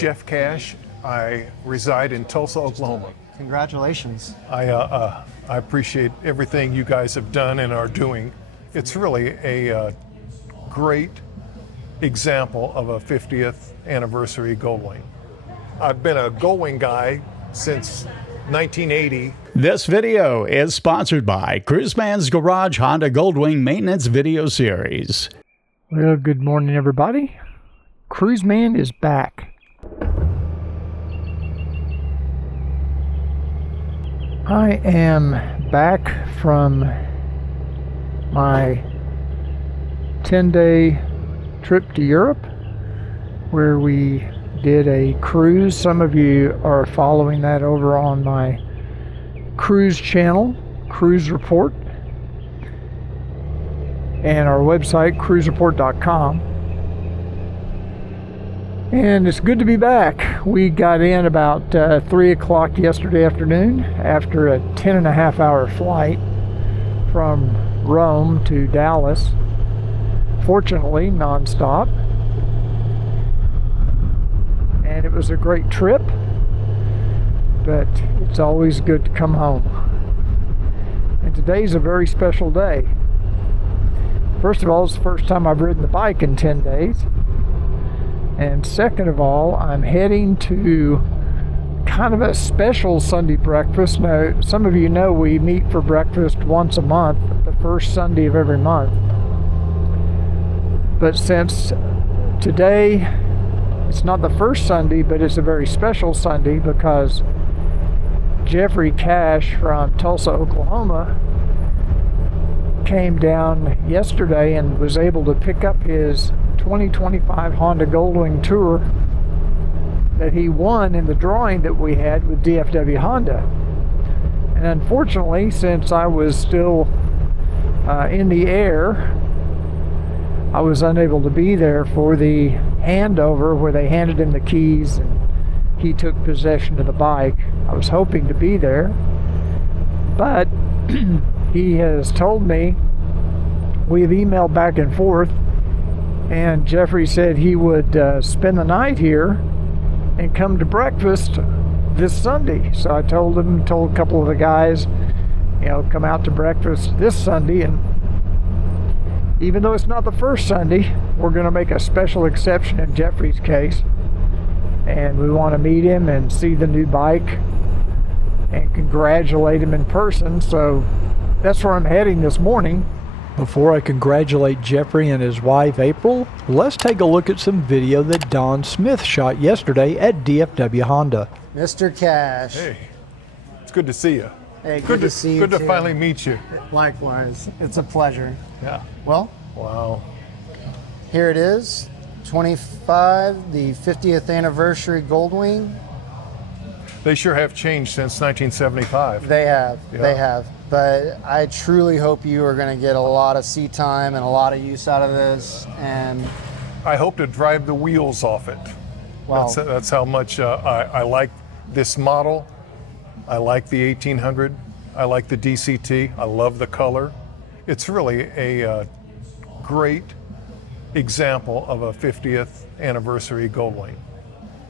Jeff Cash. I reside in Tulsa, Oklahoma. Congratulations. I appreciate everything you guys have done and are doing. It's really a great example of a 50th anniversary Goldwing. I've been a Goldwing guy since 1980. This video is sponsored by Cruiseman's Garage Honda Goldwing Maintenance Video Series. Well, good morning, everybody. Cruiseman is back. I am back from my 10-day trip to Europe, where we did a cruise. Some of you are following that over on my cruise channel, Cruise Report, and our website, cruisereport.com. And it's good to be back. We got in about 3 o'clock yesterday afternoon after a 10.5-hour flight from Rome to Dallas. Fortunately, nonstop. And it was a great trip, but it's always good to come home. And today's a very special day. First of all, it's the first time I've ridden the bike in 10 days. And second of all, I'm heading to kind of a special Sunday breakfast. Now, some of you know we meet for breakfast once a month, the first Sunday of every month. But since today, it's not the first Sunday, but it's a very special Sunday because Jeffrey Cash from Tulsa, Oklahoma, came down yesterday and was able to pick up his 2025 Honda Goldwing Tour that he won in the drawing that we had with DFW Honda. And unfortunately, since I was still in the air, I was unable to be there for the handover where they handed him the keys and he took possession of the bike. I was hoping to be there, but he has told me, we've emailed back and forth, and Jeffrey said he would spend the night here and come to breakfast this Sunday. So I told a couple of the guys, come out to breakfast this Sunday. And even though it's not the first Sunday, we're going to make a special exception in Jeffrey's case. And we want to meet him and see the new bike and congratulate him in person. So that's where I'm heading this morning. Before I congratulate Jeffrey and his wife April, let's take a look at some video that Don Smith shot yesterday at DFW Honda. Mr. Cash. Hey, it's good to see you. Hey, good to see you. Good to finally meet you. Likewise. It's a pleasure. Yeah. Well, wow. Here it is, 25, the 50th anniversary Goldwing. They sure have changed since 1975. They have. Yeah. They have. But I truly hope you are going to get a lot of seat time and a lot of use out of this. And I hope to drive the wheels off it. Wow. That's how much I like this model. I like the 1800. I like the DCT. I love the color. It's really a great example of a 50th anniversary Goldwing.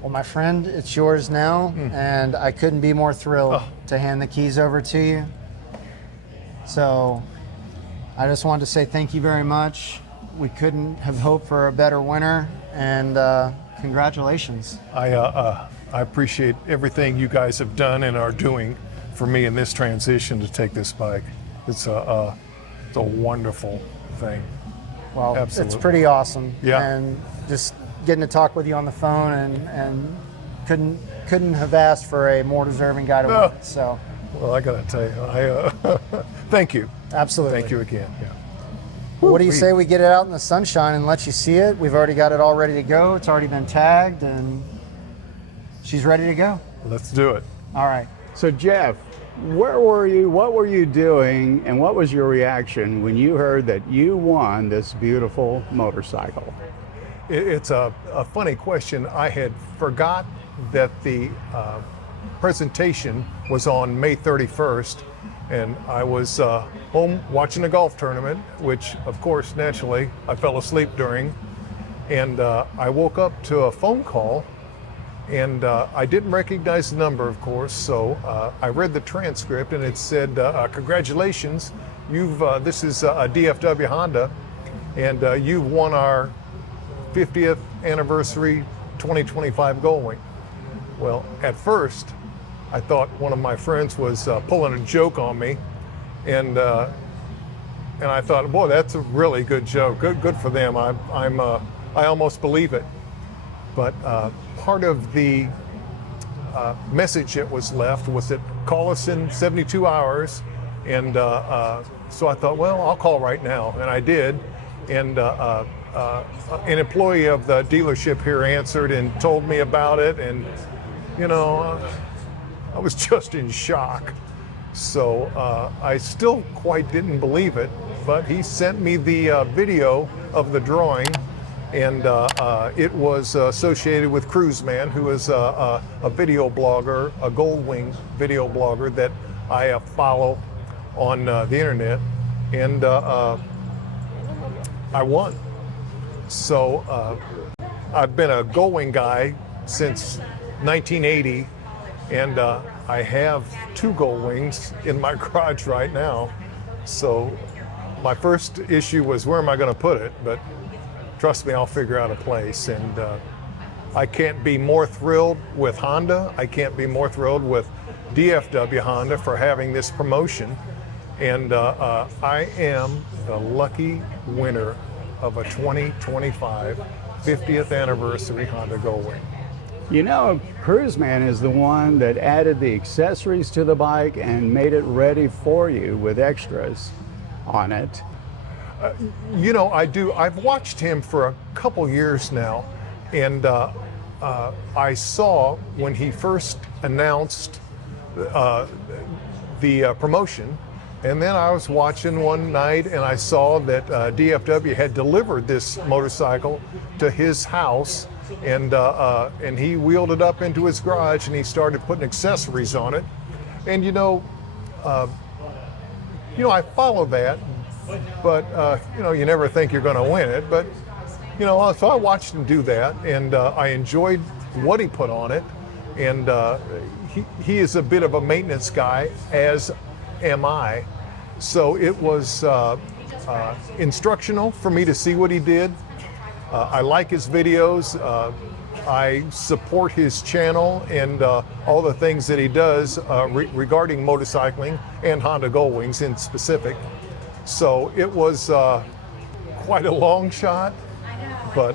Well, my friend, it's yours now, and I couldn't be more thrilled to hand the keys over to you. So I just wanted to say thank you very much. We couldn't have hoped for a better winner, and congratulations. I appreciate everything you guys have done and are doing for me in this transition to take this bike. It's a wonderful thing. Well, Absolutely. It's pretty awesome. Yeah. And just getting to talk with you on the phone and couldn't have asked for a more deserving guy to win. So. Well, I gotta tell you, thank you. Absolutely. Thank you again. Yeah. What do you say we get it out in the sunshine and let you see it? We've already got it all ready to go. It's already been tagged and she's ready to go. Let's do it. All right. So Jeff, where were you? What were you doing? And what was your reaction when you heard that you won this beautiful motorcycle? It's a funny question. I had forgot that the presentation was on May 31st, and I was home watching a golf tournament, which of course naturally I fell asleep during, and I woke up to a phone call, And I didn't recognize the number, of course, so I read the transcript, and it said, congratulations, this is a DFW Honda, and you've won our 50th anniversary 2025 Goldwing. Well, at first, I thought one of my friends was pulling a joke on me, and I thought, boy, that's a really good joke. Good for them. I almost believe it. But part of the message that was left was that call us in 72 hours, and so I thought, well, I'll call right now, and I did, and an employee of the dealership here answered and told me about it, and I was just in shock. So I still quite didn't believe it, but he sent me the video of the drawing, and it was associated with Cruiseman, who is a video blogger, a Goldwing video blogger that I follow on the internet, and I won. So I've been a Goldwing guy since 1980, and I have 2 Goldwings in my garage right now. So my first issue was, where am I going to put it? But trust me, I'll figure out a place. And I can't be more thrilled with Honda. I can't be more thrilled with DFW Honda for having this promotion. And I am the lucky winner of a 2025 50th anniversary Honda Goldwing. You know, Cruiseman is the one that added the accessories to the bike and made it ready for you with extras on it. I do. I've watched him for a couple years now, and I saw when he first announced the promotion, and then I was watching one night and I saw that DFW had delivered this motorcycle to his house, and he wheeled it up into his garage and he started putting accessories on it. And I follow that, but you never think you're going to win it. But so I watched him do that, and I enjoyed what he put on it. And he is a bit of a maintenance guy, as am I. So it was instructional for me to see what he did. I like his videos. I support his channel and all the things that he does regarding motorcycling and Honda Goldwings in specific. So it was quite a long shot, but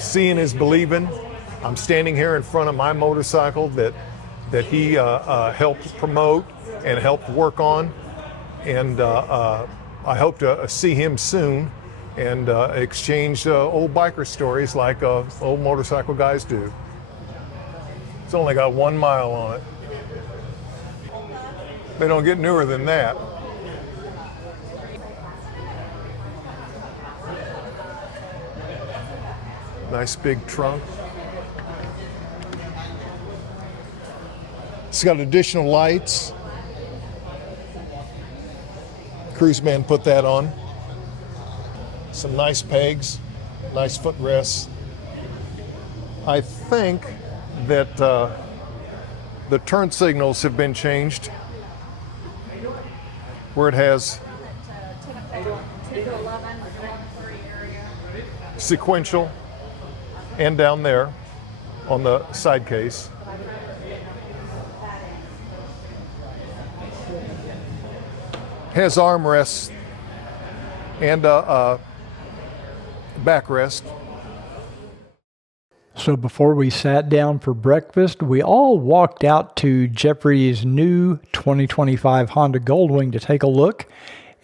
seeing is believing. I'm standing here in front of my motorcycle that he helped promote and helped work on, and I hope to see him soon and exchange old biker stories like old motorcycle guys do. It's only got 1 mile on it. They don't get newer than that. Nice big trunk. It's got additional lights. Cruiseman put that on. Some nice pegs, nice footrests. I think that the turn signals have been changed, where it has sequential and down there on the side case. Has armrests and backrest. So before we sat down for breakfast, we all walked out to Jeffrey's new 2025 Honda Goldwing to take a look,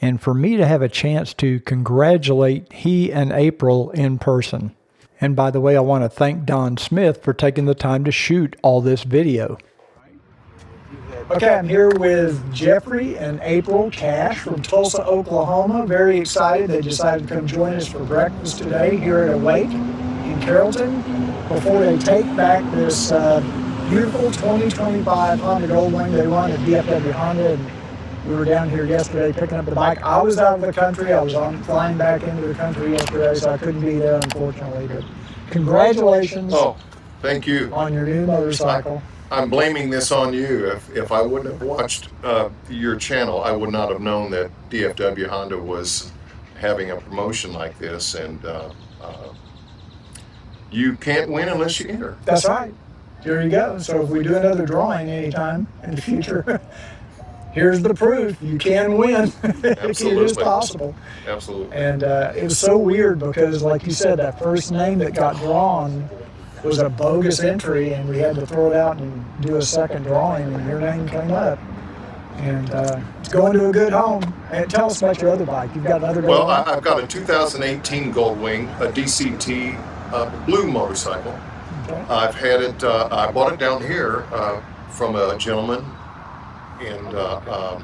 and for me to have a chance to congratulate he and April in person. And by the way, I want to thank Don Smith for taking the time to shoot all this video. Okay, I'm here with Jeffrey and April Cash from Tulsa, Oklahoma. Very excited. They decided to come join us for breakfast today here at a wake in Carrollton before they take back this beautiful 2025 Honda Goldwing. They run at DFW Honda, and we were down here yesterday picking up the bike. I was out of the country. I was flying back into the country yesterday, so I couldn't be there, unfortunately. But congratulations. Oh, Thank you. on your new motorcycle. I'm blaming this on you. If I wouldn't have watched your channel, I would not have known that DFW Honda was having a promotion like this, and you can't win unless you enter. That's right. There you go. So if we do another drawing anytime in the future, here's the proof. You can win. It is possible. Absolutely. And it was so weird because, like you said, that first name that got drawn was a bogus entry, and we had to throw it out and do a second drawing, and your name came up. And it's going to a good home. And tell us about your other bike. You've got another Goldwing? Well, I've got a 2018 Goldwing, a DCT blue motorcycle. Okay. I've had it, I bought it down here from a gentleman, and I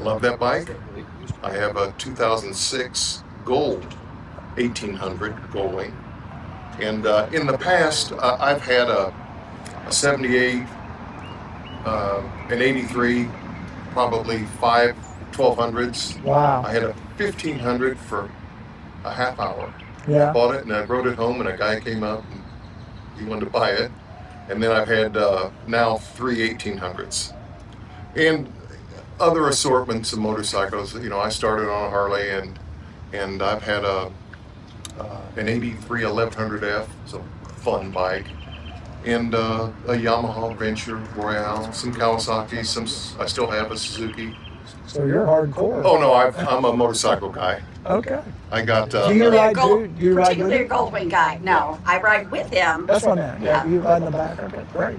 love that bike. I have a 2006 Gold 1800 Goldwing. And in the past, I've had a 78, an 83, probably 5 1200s. Wow. I had a 1500 for a half hour. Yeah. I bought it and I rode it home, and a guy came up and he wanted to buy it. And then I've had now 3 1800s. And other assortments of motorcycles. You know, I started on a Harley, and I've had an 83 1100F, it's a fun bike, and a Yamaha Venture Royale, some Kawasaki, I still have a Suzuki. So you're hardcore. Oh no, I'm a motorcycle guy. Okay. I got. Do you ride, dude? Do you ride with particular him? Goldwing guy. No, I ride with him. That's what I meant. Yeah, you ride in the back. Okay, great.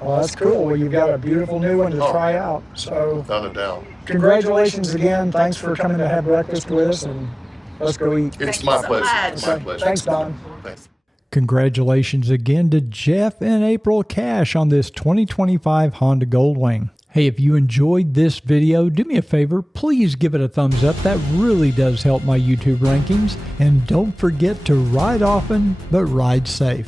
Well, that's cool. Well, you've got a beautiful new one to try out. So Without a doubt. congratulations again. Thanks for coming to have breakfast with us, and let's go eat. It's Thank my you so pleasure. much. It's my pleasure. Thanks, Don. Thanks. Congratulations again to Jeff and April Cash on this 2025 Honda Goldwing. Hey, if you enjoyed this video, do me a favor, please give it a thumbs up. That really does help my YouTube rankings. And don't forget to ride often, but ride safe.